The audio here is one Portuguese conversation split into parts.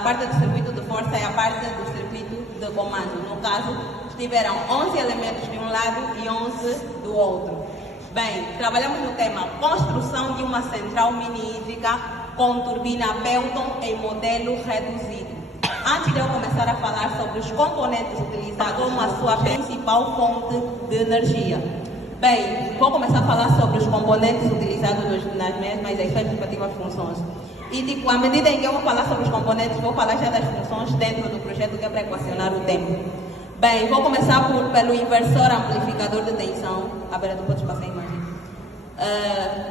A parte do circuito de força é a parte do circuito de comando. No caso, tiveram 11 elementos de um lado e 11 do outro. Bem, trabalhamos no tema construção de uma central mini-hídrica com turbina Pelton em modelo reduzido. Antes de eu começar a falar sobre os componentes utilizados como a sua principal fonte de energia. Bem, vou começar a falar sobre os componentes utilizados nas mesmas e as suas respectivas funções. E, à medida em que eu vou falar sobre os componentes, vou falar já das funções dentro do projeto que é para equacionar o tempo. Bem, vou começar pelo inversor amplificador de tensão. A Vera, tu podes passar a imagem.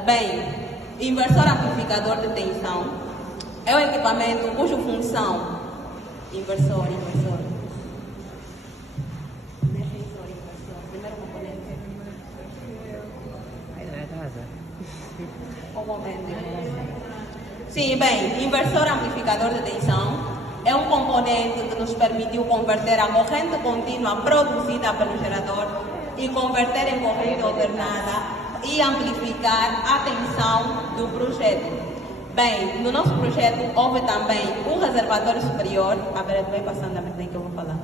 Bem, inversor amplificador de tensão é um equipamento cuja função... Inversor. Primeiro componente. Sim, bem, inversor amplificador de tensão é um componente que nos permitiu converter a corrente contínua produzida pelo gerador e converter em corrente alternada e amplificar a tensão do projeto. Bem, no nosso projeto houve também um reservatório superior. A Vera vai passando a verdade que eu vou falar.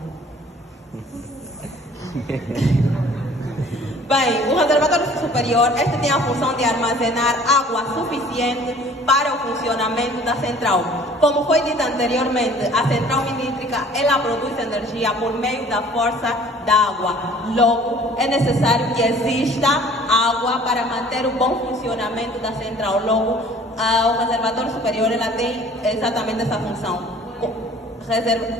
Bem, o reservatório superior, este tem a função de armazenar água suficiente para o funcionamento da central. Como foi dito anteriormente, a central mini-hídrica, ela produz energia por meio da força da água. Logo, é necessário que exista água para manter o bom funcionamento da central. Logo, o reservatório superior, ela tem exatamente essa função.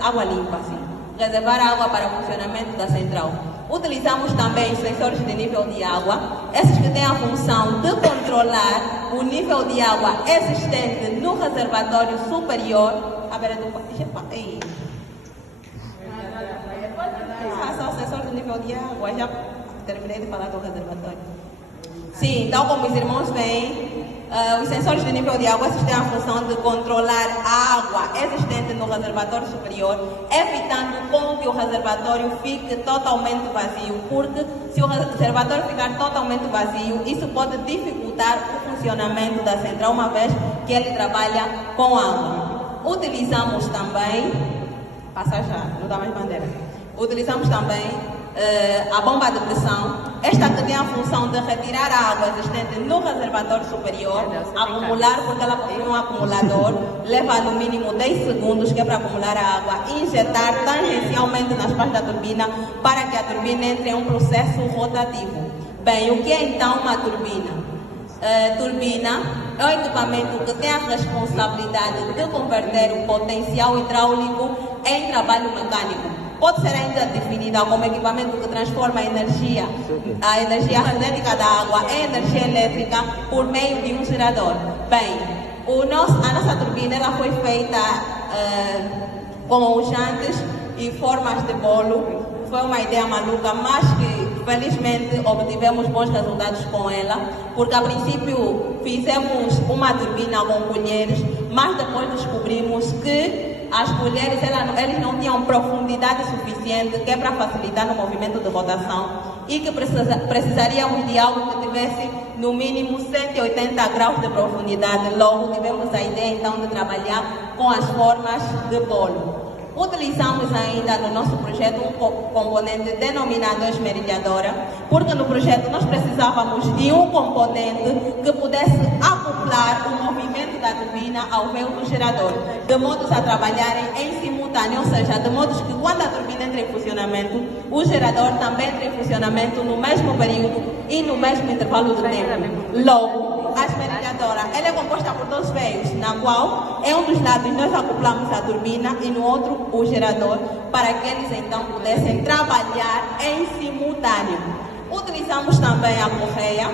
Água limpa, sim. Reservar água para o funcionamento da central. Utilizamos também os sensores de nível de água, esses que têm a função de controlar o nível de água existente no reservatório superior. A ver, só o sensor de nível de água, já terminei de falar do reservatório. Sim, então como os irmãos veem, os sensores de nível de água têm a função de controlar a água existente no reservatório superior, evitando com que o reservatório fique totalmente vazio, porque se o reservatório ficar totalmente vazio, isso pode dificultar o funcionamento da central, uma vez que ele trabalha com água. Utilizamos também, passa já, não dá mais bandeira. Utilizamos também a bomba de pressão, esta que tem a função de retirar a água existente no reservatório superior, acumular, porque ela possui um acumulador, leva no mínimo 10 segundos, que é para acumular a água, e injetar tangencialmente nas partes da turbina, para que a turbina entre em um processo rotativo. Bem, o que é então uma turbina? Turbina é um equipamento que tem a responsabilidade de converter o potencial hidráulico em trabalho mecânico. Pode ser ainda definida como equipamento que transforma a energia cinética da água em energia elétrica por meio de um gerador. Bem, a nossa turbina ela foi feita com jantes e formas de bolo. Foi uma ideia maluca, mas que felizmente obtivemos bons resultados com ela, porque a princípio fizemos uma turbina com colheres, mas depois descobrimos que as colheres eles não tinham profundidade suficiente, que é para facilitar no movimento de rotação, e que precisaríamos de algo que tivesse no mínimo 180 graus de profundidade. Logo tivemos a ideia então de trabalhar com as formas de bolo. Utilizamos ainda no nosso projeto um componente denominado esmerilhadora, porque no projeto nós precisávamos de um componente que pudesse acoplar o movimento da turbina ao meio do gerador, de modo a trabalharem em simultâneo, ou seja, de modo que quando a turbina entra em funcionamento, o gerador também entra em funcionamento no mesmo período e no mesmo intervalo de tempo. Logo, a esmerilhadora ela é composta por dois veios, na qual em um dos lados nós acoplamos a turbina e no outro o gerador, para que eles então pudessem trabalhar em simultâneo. Utilizamos também a correia,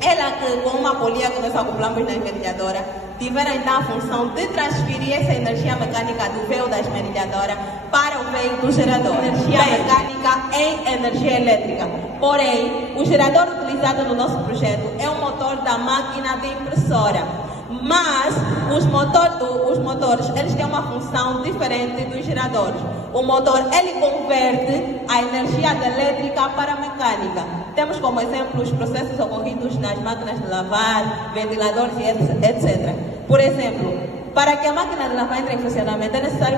ela que com uma polia que nós acoplamos na esmerilhadora, tiveram então a função de transferir essa energia mecânica do veio da esmerilhadora para o veio do gerador. Energia mecânica em energia elétrica. Porém, o gerador utilizado no nosso projeto é um motor da máquina de impressora. Mas os motores eles têm uma função diferente dos geradores. O motor ele converte a energia elétrica para a mecânica. Temos como exemplo os processos ocorridos nas máquinas de lavar, ventiladores e etc. Por exemplo, para que a máquina de lavar entre em funcionamento é necessário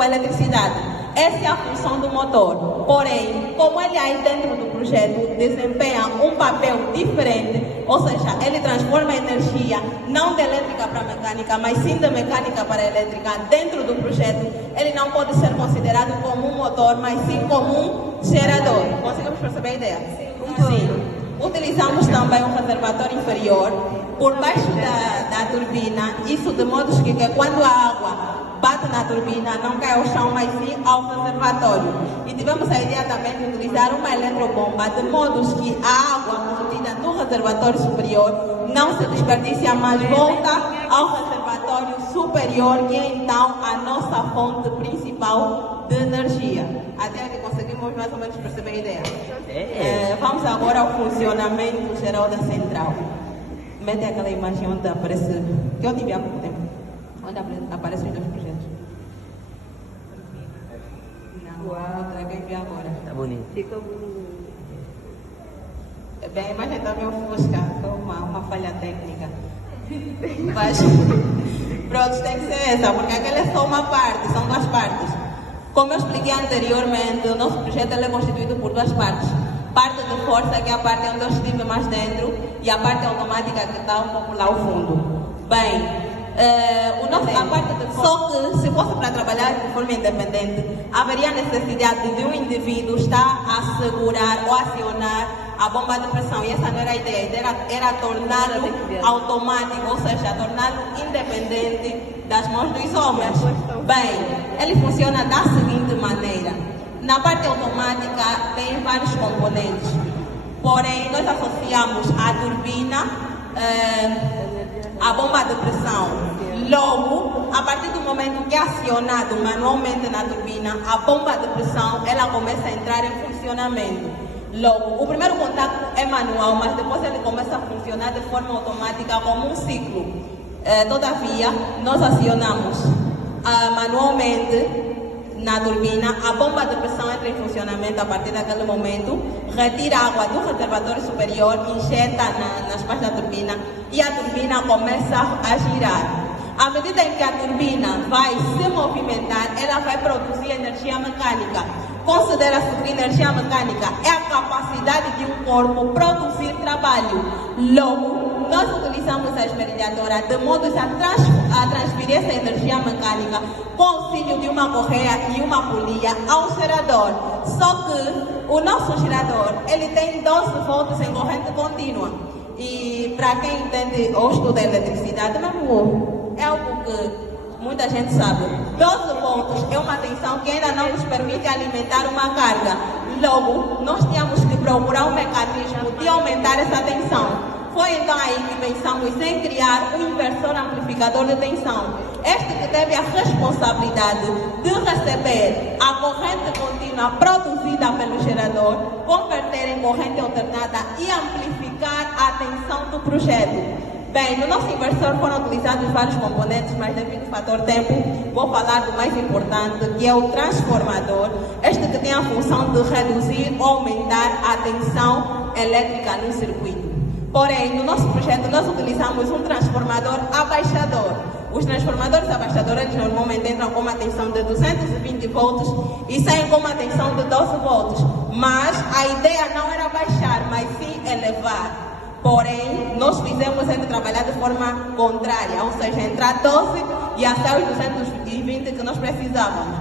com a eletricidade. Essa é a função do motor. Porém, como ele aí dentro do projeto desempenha um papel diferente, ou seja, ele transforma a energia não de elétrica para mecânica, mas sim de mecânica para elétrica dentro do projeto, ele não pode ser considerado como um motor, mas sim como um gerador. Conseguimos perceber a ideia? Sim. Utilizamos também um reservatório inferior por baixo da turbina, isso de modo que quando a água bate na turbina, não cai ao chão, mas sim ao reservatório. E tivemos a ideia também de utilizar uma eletrobomba, de modo que a água contida no reservatório superior não se desperdiça, mas volta ao reservatório superior, que é então a nossa fonte principal de energia. Até que conseguimos mais ou menos perceber a ideia. Vamos agora ao funcionamento geral da central. Mete aquela imagem onde aparece, que eu tive há pouco tempo, onde aparecem os dois projetos. Não, outra que eu vi agora. Tá bonito. Fica bonito. Bem, a imagem está meio ofusca, foi uma falha técnica. Mas, pronto, tem que ser essa, porque aquela é só uma parte, são duas partes. Como eu expliquei anteriormente, o nosso projeto é constituído por duas partes. Parte de força, que é a parte onde eu estive mais dentro, e a parte automática que está um pouco lá ao fundo. Bem, a parte de força, só que se fosse para trabalhar de forma independente, haveria necessidade de um indivíduo estar a segurar ou acionar a bomba de pressão. E essa não era a ideia. A ideia era torná-lo automático, ou seja, torná-lo independente das mãos dos homens. Bem, ele funciona da seguinte maneira. Na parte automática tem vários componentes, porém nós associamos a turbina, a bomba de pressão. Logo, a partir do momento que é acionado manualmente na turbina, a bomba de pressão ela começa a entrar em funcionamento. Logo, o primeiro contato é manual, mas depois ele começa a funcionar de forma automática como um ciclo. Todavia, nós acionamos manualmente na turbina, a bomba de pressão entra em funcionamento a partir daquele momento, retira a água do reservatório superior, injeta nas partes da turbina e a turbina começa a girar. À medida em que a turbina vai se movimentar, ela vai produzir energia mecânica. Considera-se que energia mecânica é a capacidade de um corpo produzir trabalho. Logo, nós utilizamos a esmerilhadora de modo a transferir essa energia mecânica com auxílio de uma correia e uma polia ao gerador. Só que o nosso gerador ele tem 12 volts em corrente contínua. E para quem entende ou estuda eletricidade, mesmo é algo que muita gente sabe. 12 volts é uma tensão que ainda não nos permite alimentar uma carga. Logo, nós tínhamos que procurar um mecanismo de aumentar essa tensão. Foi então aí que pensamos em criar um inversor amplificador de tensão. Este que teve a responsabilidade de receber a corrente contínua produzida pelo gerador, converter em corrente alternada e amplificar a tensão do projeto. Bem, no nosso inversor foram utilizados vários componentes, mas devido ao fator tempo, vou falar do mais importante, que é o transformador. Este que tem a função de reduzir ou aumentar a tensão elétrica no circuito. Porém, no nosso projeto, nós utilizamos um transformador abaixador. Os transformadores abaixadores normalmente entram com uma tensão de 220 volts e saem com uma tensão de 12 volts. Mas a ideia não era baixar, mas sim elevar. Porém, nós fizemos ele trabalhar de forma contrária, ou seja, entrar 12 e até os 220 que nós precisávamos.